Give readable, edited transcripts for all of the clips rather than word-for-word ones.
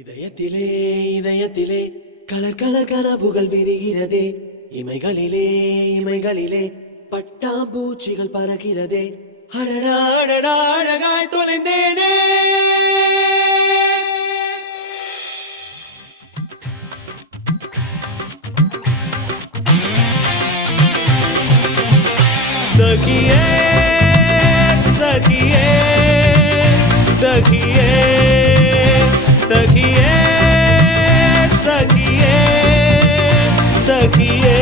இதயத்திலே இதயத்திலே colour colour கனவுகள் விரிகிறதே, இமைகளிலே இமைகளிலே பட்டாம்பூச்சிகள் பறக்கிறதே. அடடா அடடா அழகாய் தொலைந்தேனே. சகியே சகியே சகியே சகியே சகியே சகியே.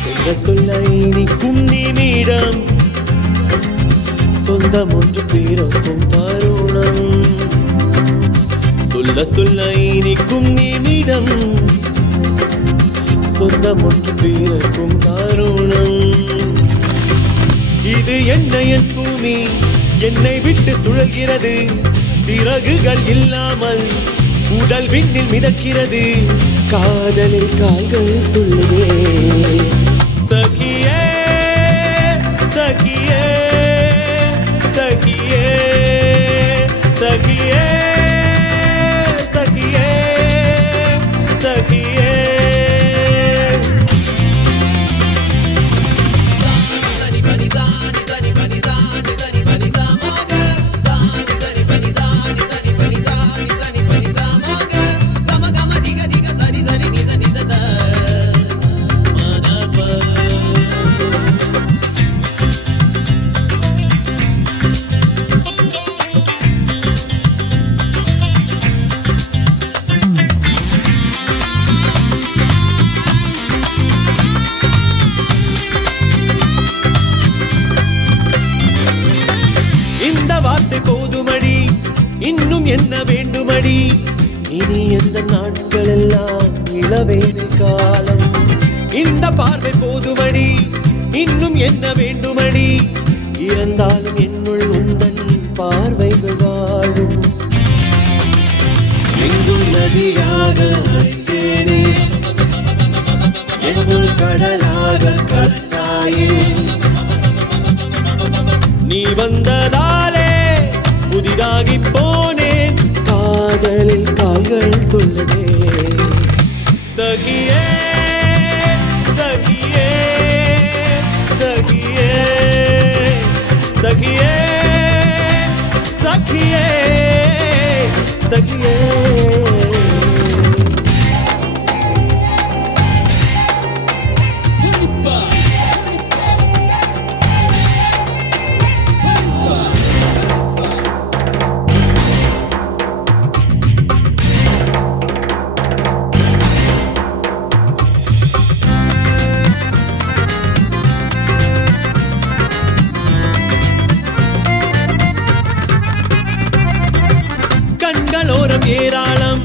சொல்ல சொல்ல இனிக்கும் நிமிடம், சொந்தம் ஒன்று பிறக்கும் தருணம். சொல்ல சொல்ல இனிக்கும் நிமிடம், சொந்தம் ஒன்று பிறக்கும் தருணம். இது என்ன என் பூமி, என்னை விட்டு சுழல்கிறது. சிறகுகள் இல்லாமல் உடல் விண்ணில் மிதக்கிறது. காதலில் கால்கள் துள்ளுதே. சகியே சகியே சகியே சகியே சகியே சகியே. இந்த வார்த்தை போதுமடி, இன்னும் என்ன வேண்டுமடி. இனி எந்த நாட்கள் எல்லாம் இளவேனில் காலம். இந்த பார்வை போதுமடி, இன்னும் என்ன வேண்டுமடி. இருந்தாலும் என்னுள் உந்தன் பார்வைகள் வாழும். எங்கும் நதியாக அலைந்தேனே, என்னுள் கடலாக கலந்தாயே. நீ வந்ததாலே புதிதாகி போனேன். காதலில் கால்கள் துள்ளதே. சகியே சகியே சகியே சகியே சகியே சகியே. கண்களோரம் ஏராளம்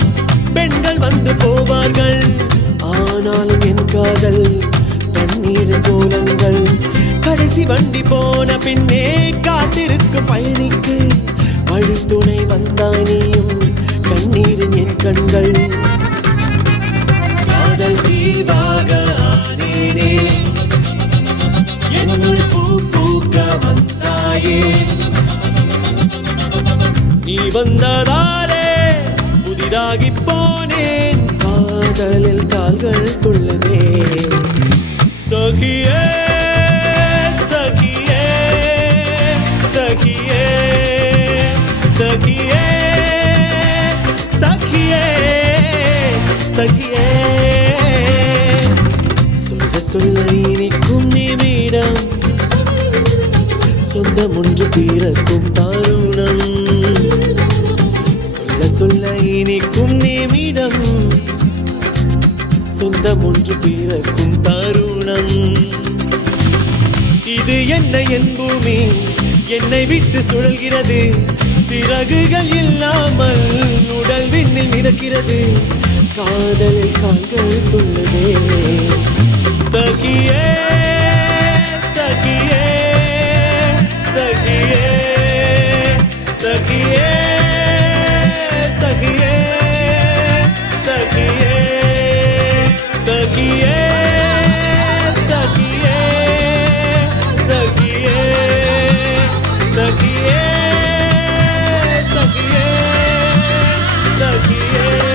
பெண்கள் வந்து போவார்கள். ஆனாலும் என் காதல் தண்ணீரின் கோலங்கள். கடைசி வண்டி போன பின்னே காத்திருக்கும் பயணிக்கு வழித்துணை வந்தாய் நீயும். கண்ணீரின் என் கண்கள். காதல் தீவாக ஆனேனே, என்னுள் பூ பூக்க வந்தாயே. நீ வந்ததாலே புதிதாகி போனேன். காதலில் கால்கள் துள்ளதே. சகியே சகியே சகியே சகியே சகியே சகியே. சொல்ல சொல்ல இனிக்கும் நிமிடம், சொந்தம் ஒன்று பிறக்கும் தருணம். சொல்ல சொல்ல இனிக்கும் நிமிடம், சொந்தம் ஒன்று பிறக்கும் தருணம். இது என்ன என் பூமி, என்னை விட்டு சுழல்கிறது. சிறகுகள் இல்லாமல் உடல் விண்ணில் மிதக்கிறது. காதலில் கால்கள் துள்ளதே. சகியே சகியே சகியே சகியே சகியே சகியே சகியே சகியே சகியே சகியே. சகியே